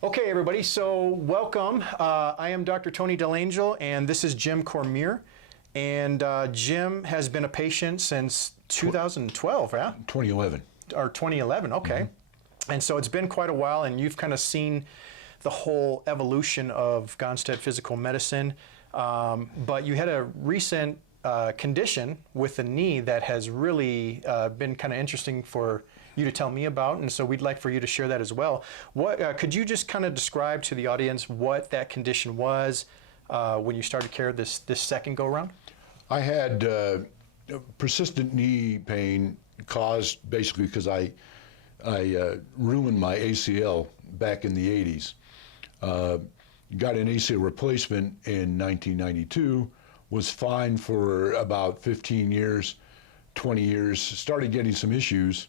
Okay, everybody, so welcome. I am Dr. Tony DeLangel, and this is Jim Cormier. And Jim has been a patient since 2012, yeah? 2011. Or 2011, okay. Mm-hmm. And so it's been quite a while, and you've kind of seen the whole evolution of Gonstead Physical Medicine. But you had a recent condition with the knee that has really been kind of interesting for you to tell me about, and so we'd like for you to share that as well. What could you just kind of describe to the audience what that condition was when you started care this second go around? I had persistent knee pain caused basically because I ruined my ACL back in the 80s. Got an ACL replacement in 1992, was fine for about 15 years, 20 years, started getting some issues.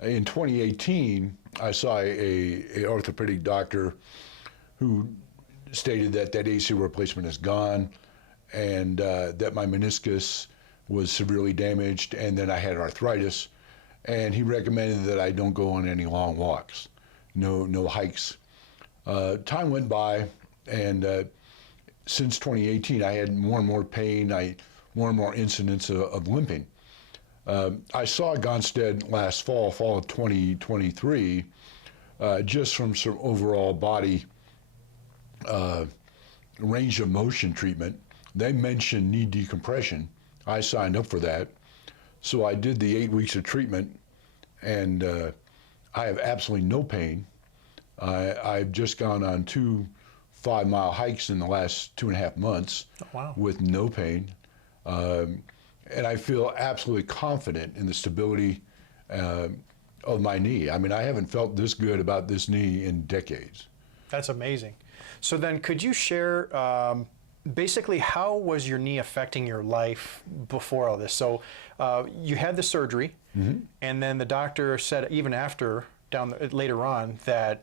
In 2018, I saw a orthopedic doctor who stated that ACL replacement is gone and that my meniscus was severely damaged, and then I had arthritis, and he recommended that I don't go on any long walks, no hikes. Time went by, and since 2018, I had more and more pain, more and more incidents of limping. I saw Gonstead last fall of 2023, just from some overall body range of motion treatment. They mentioned knee decompression. I signed up for that. So I did the 8 weeks of treatment, and I have absolutely no pain. I've just gone on 2 5-mile hikes in the last 2.5 months. Oh, wow. With no pain. And I feel absolutely confident in the stability of my knee. I mean, I haven't felt this good about this knee in decades. That's amazing. So then could you share basically how was your knee affecting your life before all this? So you had the surgery, mm-hmm. and then the doctor said even after, later on, that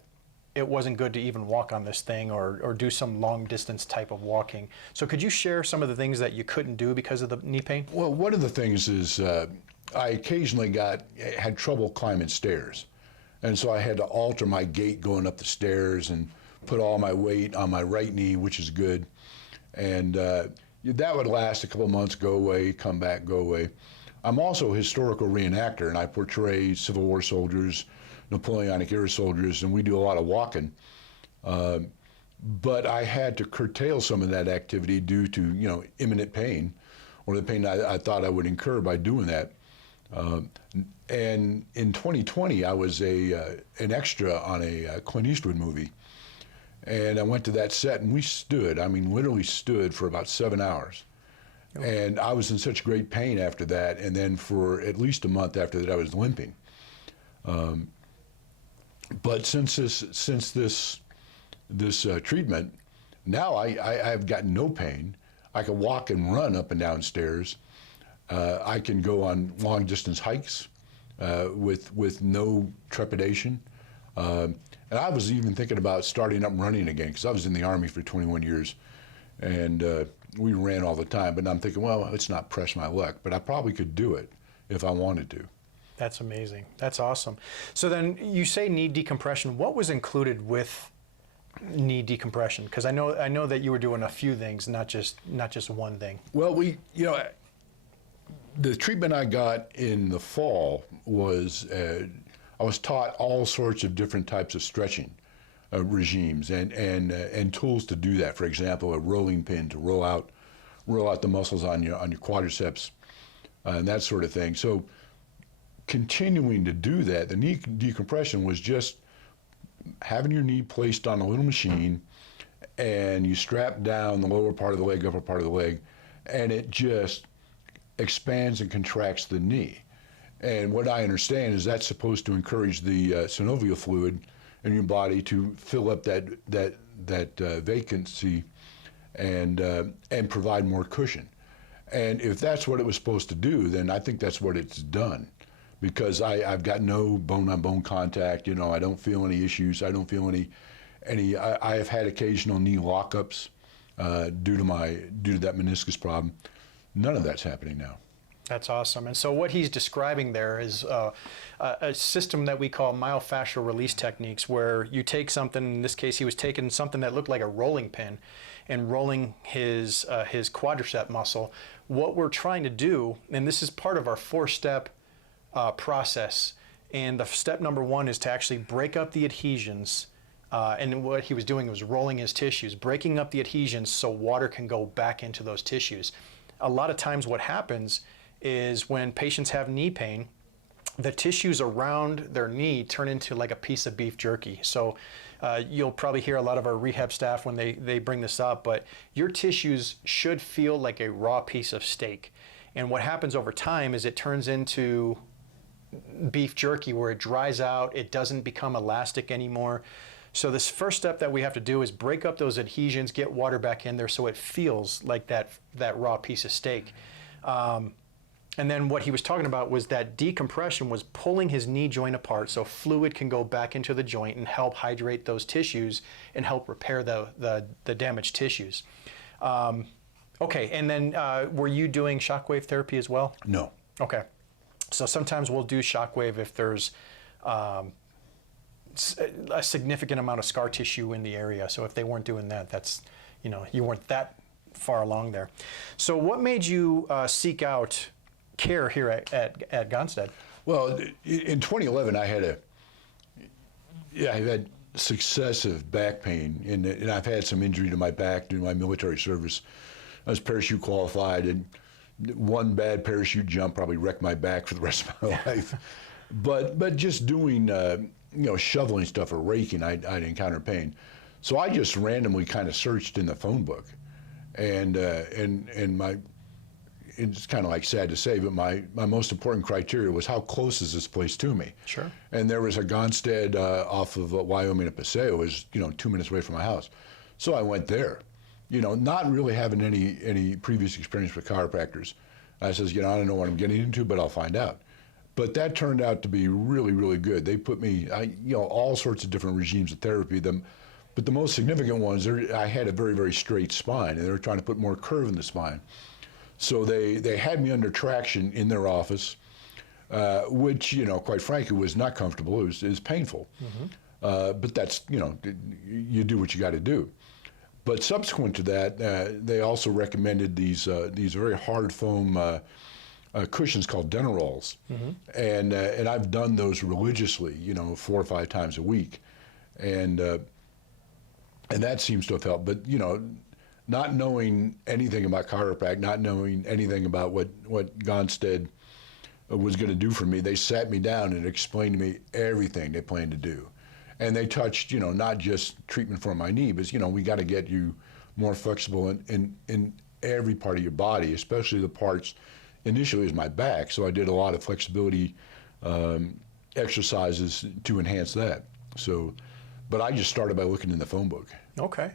it wasn't good to even walk on this thing or do some long distance type of walking. So could you share some of the things that you couldn't do because of the knee pain? Well, one of the things is I occasionally had trouble climbing stairs. And so I had to alter my gait going up the stairs and put all my weight on my right knee, which is good. And that would last a couple of months, go away, come back, go away. I'm also a historical reenactor, and I portray Civil War soldiers, Napoleonic era soldiers, and we do a lot of walking. But I had to curtail some of that activity due to imminent pain, or the pain I thought I would incur by doing that. And in 2020, I was an extra on a Clint Eastwood movie, and I went to that set, and we stood. I mean, literally stood for about 7 hours. And I was in such great pain after that, and then for at least a month after that, I was limping. But since this treatment, now I've got no pain. I can walk and run up and down stairs. I can go on long distance hikes with no trepidation. And I was even thinking about starting up running again, because I was in the Army for 21 years, and we ran all the time. But I'm thinking, well, let's not press my luck, but I probably could do it if I wanted to. That's amazing. That's awesome. So then you say knee decompression. What was included with knee decompression? Because I know that you were doing a few things, not just one thing. Well, the treatment I got in the fall was I was taught all sorts of different types of stretching regimes and tools to do that. For example, a rolling pin to roll out the muscles on your quadriceps and that sort of thing. So continuing to do that, the knee decompression was just having your knee placed on a little machine, and you strap down the lower part of the leg, upper part of the leg, and it just expands and contracts the knee. And what I understand is that's supposed to encourage the synovial fluid in your body to fill up that vacancy and provide more cushion. And if that's what it was supposed to do, then I think that's what it's done. Because I've got no bone-on-bone contact, I don't feel any issues. I don't feel any. I have had occasional knee lockups due to that meniscus problem. None of that's happening now. That's awesome. And so what he's describing there is a system that we call myofascial release techniques, where you take something, in this case he was taking something that looked like a rolling pin and rolling his quadricep muscle. What we're trying to do, and this is part of our 4-step process, and the step number 1 is to actually break up the adhesions. And what he was doing was rolling his tissues, breaking up the adhesions so water can go back into those tissues. A lot of times what happens is when patients have knee pain, the tissues around their knee turn into like a piece of beef jerky. So you'll probably hear a lot of our rehab staff when they bring this up, but your tissues should feel like a raw piece of steak. And what happens over time is it turns into beef jerky, where it dries out, it doesn't become elastic anymore. So this first step that we have to do is break up those adhesions, get water back in there so it feels like that raw piece of steak. And then what he was talking about was that decompression was pulling his knee joint apart so fluid can go back into the joint and help hydrate those tissues and help repair the damaged tissues. Okay, and then were you doing shockwave therapy as well? No. Okay. So sometimes we'll do shockwave if there's a significant amount of scar tissue in the area. So if they weren't doing that, that's, you weren't that far along there. So what made you seek out care here at Gonstead? Well, in 2011, I had I've had successive back pain, and I've had some injury to my back during my military service. I was parachute qualified, and one bad parachute jump probably wrecked my back for the rest of my life. But just doing shoveling stuff or raking, I'd encounter pain. So I just randomly kind of searched in the phone book, and it's kind of like sad to say, but my most important criteria was how close is this place to me. Sure. And there was a Gonstead off of Wyoming at Paseo. It was 2 minutes away from my house. So I went there, not really having any previous experience with chiropractors. I says, I don't know what I'm getting into, but I'll find out. But that turned out to be really, really good. They put me, all sorts of different regimes of therapy. But the most significant ones, I had a very, very straight spine, and they were trying to put more curve in the spine. So they had me under traction in their office, which, quite frankly, was not comfortable. It was painful. Mm-hmm. But that's, you do what you got to do. But subsequent to that, they also recommended these very hard foam cushions called Denarolls. Mm-hmm. And I've done those religiously, 4 or 5 times a week. And that seems to have helped. But, not knowing anything about chiropractic, not knowing anything about what Gonstead was going to do for me, they sat me down and explained to me everything they planned to do. And they touched, not just treatment for my knee, but, we got to get you more flexible in every part of your body, especially the parts, initially is my back. So I did a lot of flexibility exercises to enhance that. So, but I just started by looking in the phone book. Okay.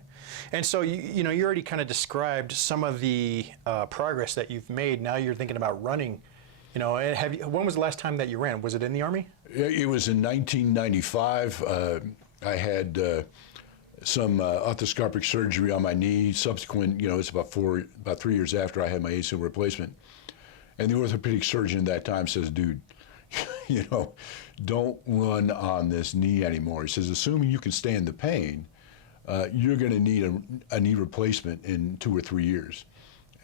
And so, you already kind of described some of the progress that you've made. Now you're thinking about running. When was the last time that you ran? Was it in the Army? It was in 1995. I had some arthroscopic surgery on my knee. Subsequent, it's about 3 years after I had my ACL replacement. And the orthopedic surgeon at that time says, dude, don't run on this knee anymore. He says, assuming you can stand the pain, you're going to need a knee replacement in 2 or 3 years.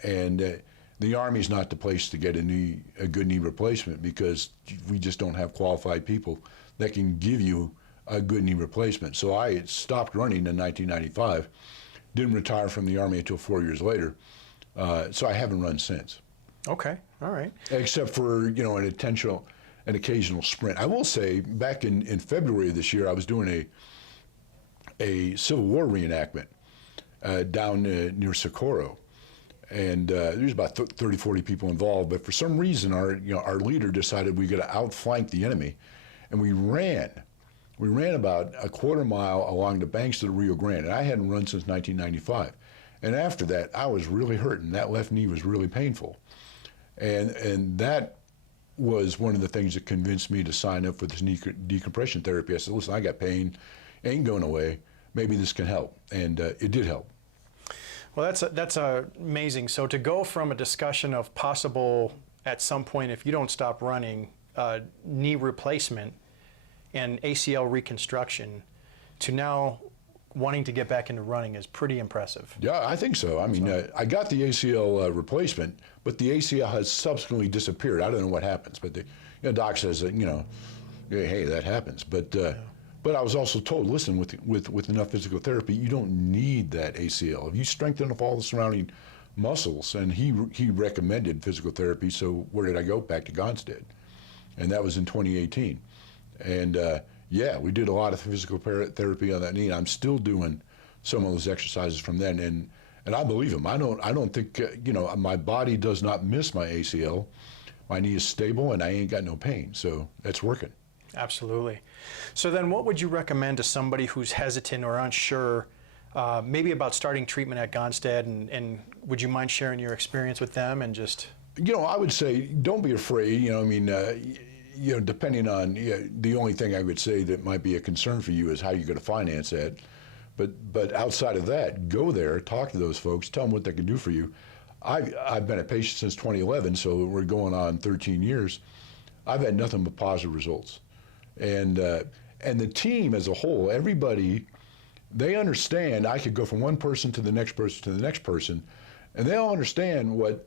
And the Army's not the place to get a good knee replacement, because we just don't have qualified people that can give you a good knee replacement. So I stopped running in 1995, didn't retire from the Army until 4 years later. So I haven't run since. Okay, all right. Except for, an occasional sprint. I will say, back in February of this year, I was doing a Civil War reenactment down near Socorro. And there's about 30, 40 people involved. But for some reason, our leader decided we got to outflank the enemy. And we ran. We ran about a quarter mile along the banks of the Rio Grande. And I hadn't run since 1995. And after that, I was really hurting. That left knee was really painful. And that was one of the things that convinced me to sign up for this knee decompression therapy. I said, listen, I got pain, ain't going away. Maybe this can help. And it did help. Well, that's amazing. So to go from a discussion of possible at some point, if you don't stop running, knee replacement and ACL reconstruction to now wanting to get back into running is pretty impressive. Yeah, I think so. I mean, I got the ACL replacement, but the ACL has subsequently disappeared. I don't know what happens, but the doc says that, hey, that happens. But I was also told, listen, with enough physical therapy, you don't need that ACL. If you strengthen up all the surrounding muscles, and he recommended physical therapy, so where did I go? Back to Gonstead. And that was in 2018. And yeah, we did a lot of physical therapy on that knee. I'm still doing some of those exercises from then, and I believe him. I don't think my body does not miss my ACL. My knee is stable, and I ain't got no pain, so that's working. Absolutely. So then, what would you recommend to somebody who's hesitant or unsure, maybe about starting treatment at Gonstead, and would you mind sharing your experience with them and just? I would say don't be afraid. Depending on the only thing I would say that might be a concern for you is how you're going to finance that. But outside of that, go there, talk to those folks, tell them what they can do for you. I've been a patient since 2011, so we're going on 13 years. I've had nothing but positive results, and the team as a whole, everybody, they understand. I could go from one person to the next person to the next person, and they all understand what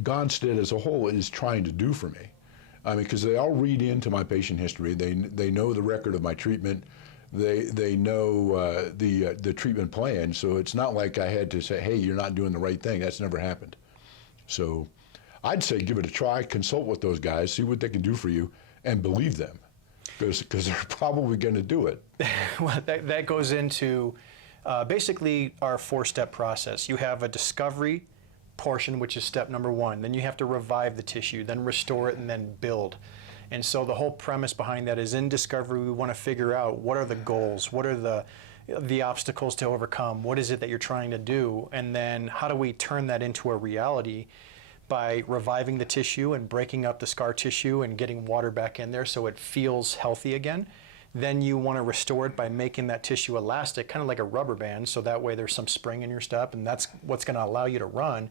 Gonstead as a whole is trying to do for me. I mean, because they all read into my patient history. They know the record of my treatment. They know the treatment plan. So it's not like I had to say, hey, you're not doing the right thing. That's never happened. So I'd say give it a try, consult with those guys, see what they can do for you, and believe them, because they're probably going to do it. Well, that goes into basically our 4-step process. You have a discovery portion, which is step number 1. Then you have to revive the tissue, then restore it, and then build. And so the whole premise behind that is in discovery, we want to figure out what are the goals, what are the obstacles to overcome, what is it that you're trying to do, and then how do we turn that into a reality by reviving the tissue and breaking up the scar tissue and getting water back in there so it feels healthy again. Then you want to restore it by making that tissue elastic, kind of like a rubber band, so that way there's some spring in your step, and that's what's going to allow you to run.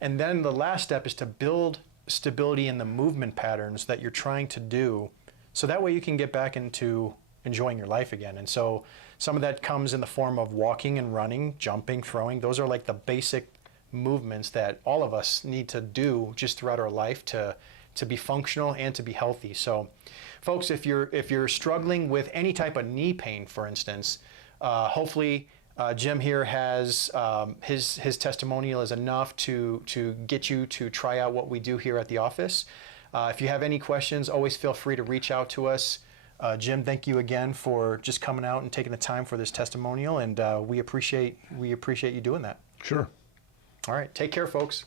And then the last step is to build stability in the movement patterns that you're trying to do, so that way you can get back into enjoying your life again. And so some of that comes in the form of walking and running, jumping, throwing. Those are like the basic movements that all of us need to do just throughout our life to be functional and to be healthy. So folks, if you're struggling with any type of knee pain, for instance, hopefully Jim here has his testimonial is enough to get you to try out what we do here at the office. If you have any questions, always feel free to reach out to us. Jim, thank you again for just coming out and taking the time for this testimonial, and we appreciate you doing that. Sure. All right, take care, folks.